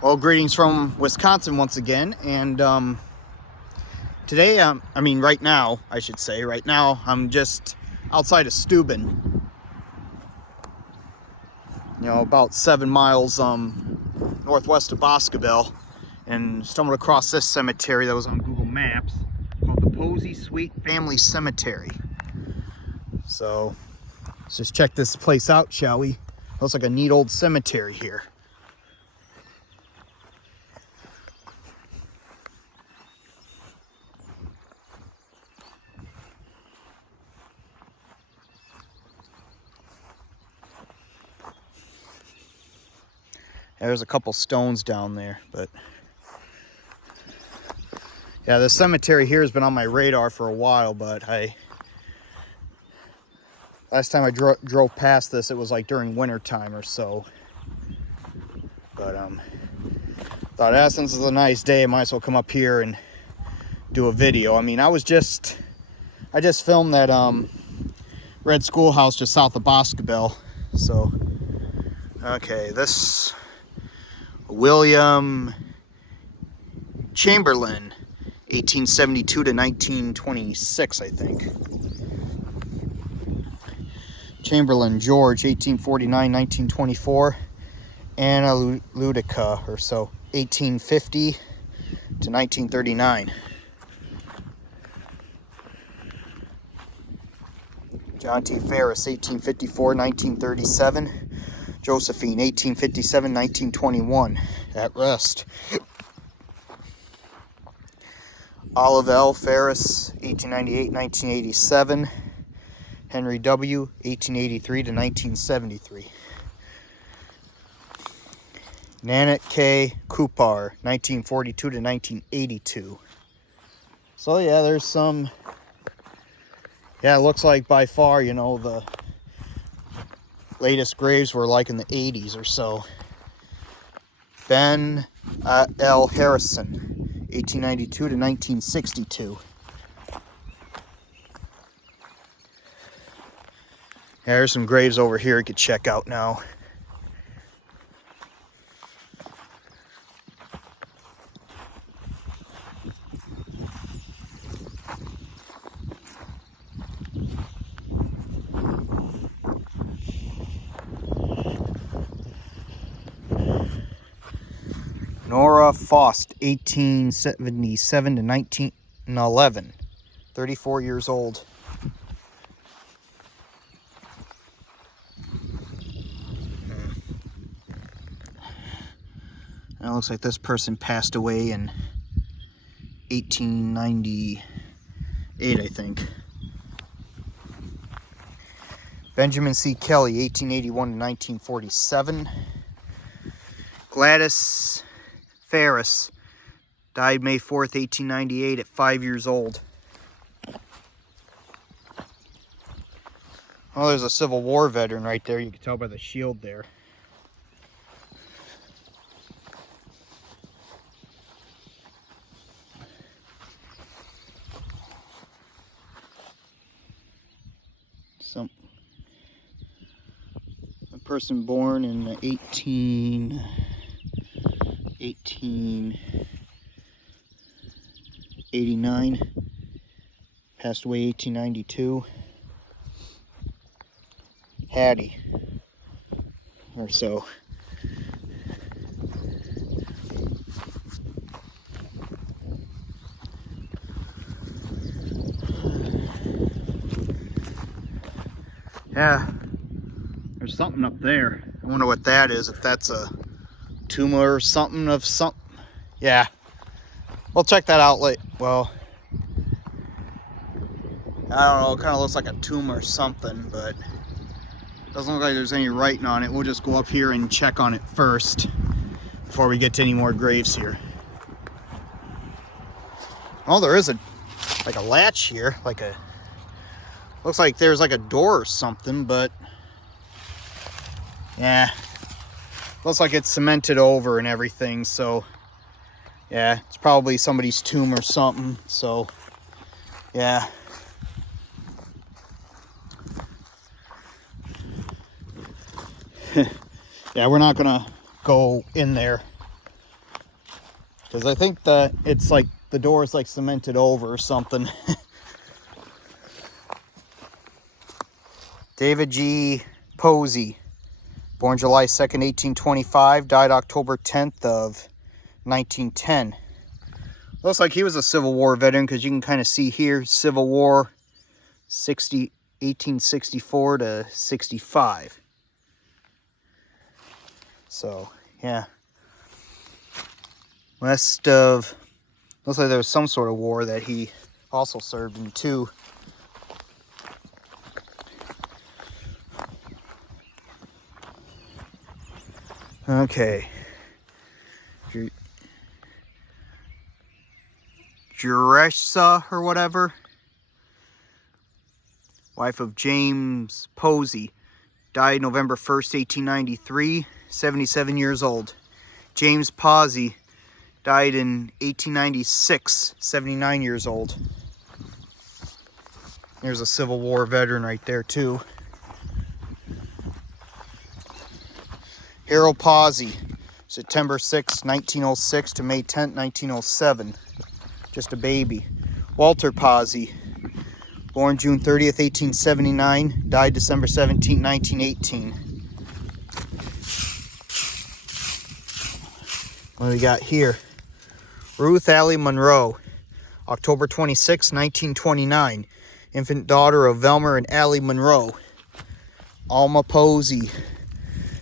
Well, greetings from Wisconsin once again, and today, right now, I should say, right now, I'm just outside of Steuben, about 7 miles northwest of Boscobel, and stumbled across this cemetery that was on Google Maps called the Posey Sweet Family Cemetery. So let's just check this place out, shall we? Looks like a neat old cemetery here. There's a couple stones down there, but yeah, the cemetery here has been on my radar for a while, but last time I drove past this, it was like during winter time or so. But thought, since it's a nice day, I might as well come up here and do a video. I just filmed that red schoolhouse just south of Boscobel. So, okay, this William Chamberlain, 1872 to 1926, I think. Chamberlain George, 1849-1924. Anna Ludica, or so, 1850 to 1939. John T. Ferris, 1854-1937. Josephine, 1857-1921. At rest. Olive L. Ferris, 1898-1987. Henry W., 1883 to 1973. Nanette K. Kupar, 1942 to 1982. So yeah, there's some, it looks like by far, the latest graves were like in the 80s or so. Ben L. Harrison, 1892 to 1962. Yeah, there's some graves over here you could check out now. Nora Faust, 1877 to 1911. 34 years old. It looks like this person passed away in 1898, I think. Benjamin C. Kelly, 1881 to 1947. Gladys Ferris, died May 4th, 1898 at 5 years old. Oh, there's a Civil War veteran right there. You can tell by the shield there. A person born in 1889, passed away 1892. Hattie, or so. Yeah, there's something up there. I wonder what that is, if that's a tumor or something of something. Yeah, we'll check that out later. Well, I don't know, it kind of looks like a tumor or something, but doesn't look like there's any writing on it. We'll just go up here and check on it first before we get to any more graves here. Oh, there is a latch here, looks like there's like a door or something, but yeah, looks like it's cemented over and everything, so yeah, it's probably somebody's tomb or something, so yeah. Yeah, we're not gonna go in there Because I think it's like the door is like cemented over or something. David G. Posey, born July 2nd, 1825, died October 10th of 1910. Looks like he was a Civil War veteran because you can kind of see here, Civil War 1864 to 65. So, yeah. Looks like there was some sort of war that he also served in too. Okay. Jeresa or whatever, wife of James Posey, died November 1st, 1893, 77 years old. James Posey died in 1896, 79 years old. There's a Civil War veteran right there too. Harold Posey, September 6, 1906 to May 10, 1907. Just a baby. Walter Posey, born June 30th, 1879, died December 17, 1918. What do we got here? Ruth Allie Monroe, October 26, 1929, infant daughter of Velmer and Allie Monroe. Alma Posey,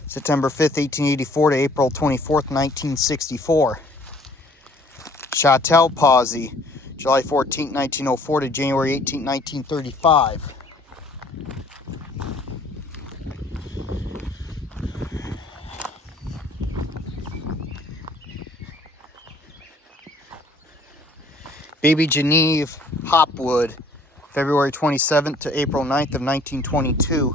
September 5th, 1884 to April 24th, 1964. Chattel Posey, July 14, 1904 to January 18, 1935. Baby Genevieve Hopwood, February 27th to April 9th of 1922.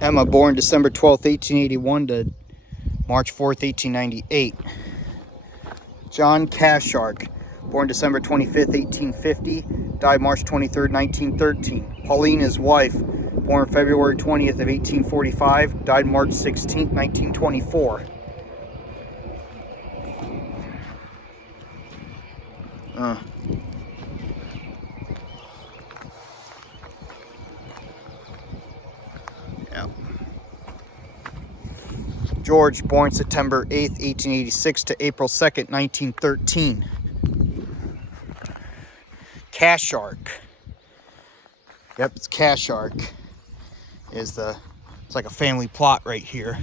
Emma, born December 12th, 1881 to March 4th, 1898. John Cashark, born December 25th, 1850, died March 23rd, 1913. Pauline, his wife, born February 20th of 1845, died March 16th, 1924. Yeah. George, born September 8th, 1886 to April 2nd, 1913. Cashark. Yep, it's Cashark. It's like a family plot right here.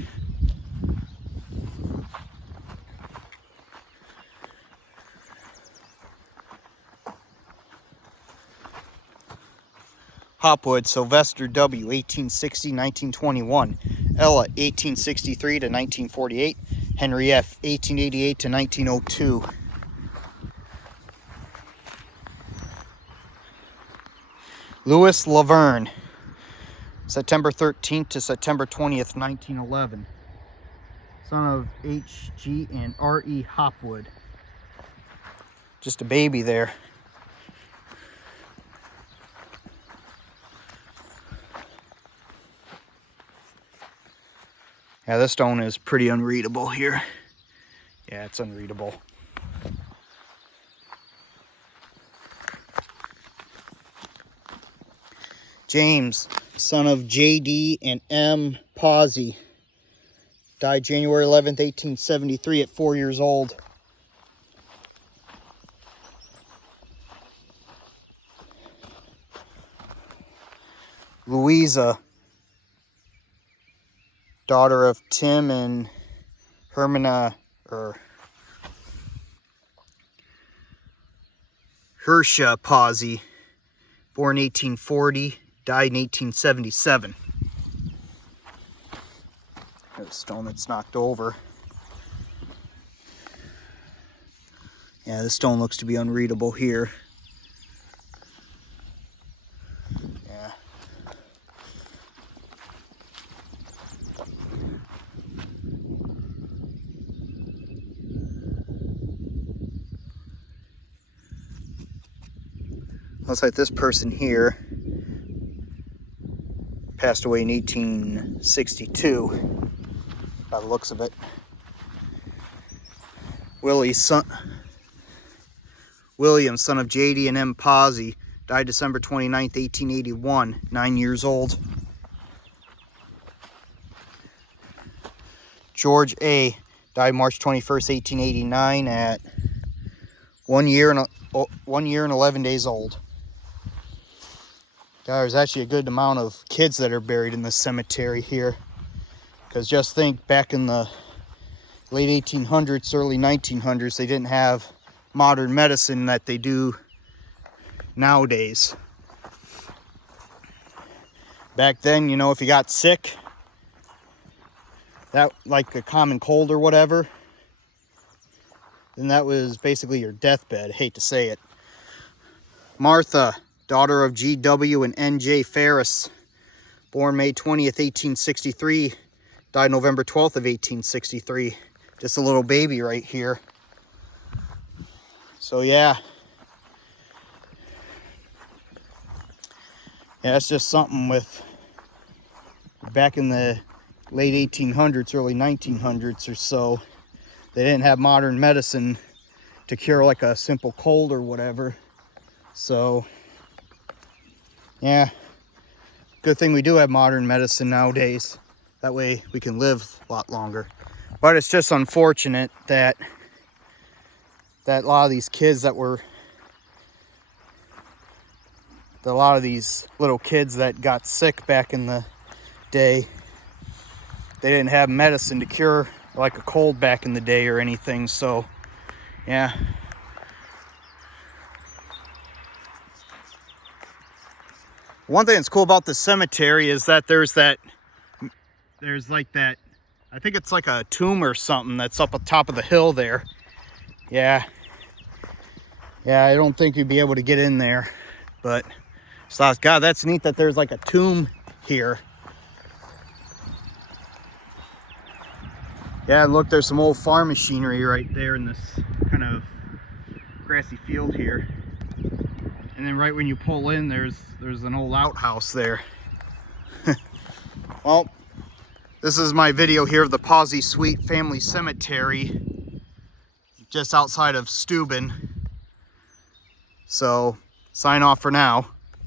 Hopwood, Sylvester W., 1860-1921. Ella, 1863 to 1948. Henry F., 1888 to 1902. Louis Laverne, September 13th to September 20th, 1911. Son of H.G. and R.E. Hopwood. Just a baby there. Yeah, this stone is pretty unreadable here. Yeah, it's unreadable. James, son of J.D. and M. Posey, died January 11th, 1873 at 4 years old. Louisa, daughter of Tim and Hermina, Hersha Posey, born 1840, died in 1877. There's a stone that's knocked over. Yeah, this stone looks to be unreadable here. Yeah. Looks like this person here passed away in 1862, by the looks of it. William, son of J.D. and M. Posey, died December 29th, 1881, 9 years old. George A. died March 21st, 1889 at 1 year and 11 days old. God, there's actually a good amount of kids that are buried in this cemetery here. Because just think, back in the late 1800s, early 1900s, they didn't have modern medicine that they do nowadays. Back then, you know, if you got sick, that like a common cold or whatever, then that was basically your deathbed. I hate to say it. Martha, daughter of G.W. and N.J. Ferris, born May 20th, 1863, died November 12th of 1863. Just a little baby right here. So yeah. Yeah, it's just something with back in the late 1800s, early 1900s or so, they didn't have modern medicine to cure like a simple cold or whatever. So yeah, good thing we do have modern medicine nowadays. That way we can live a lot longer. But it's just unfortunate that a lot of these kids that were, a lot of these little kids that got sick back in the day, they didn't have medicine to cure like a cold back in the day or anything. So yeah. One thing that's cool about this cemetery is that there's like that, I think it's like a tomb or something that's up on top of the hill there. Yeah, I don't think you'd be able to get in there, but so God, that's neat that there's like a tomb here. Yeah, look, there's some old farm machinery right there in this kind of grassy field here. And then right when you pull in, there's an old outhouse there. Well, this is my video here of the Posey Sweet Family Cemetery, just outside of Steuben. So, sign off for now.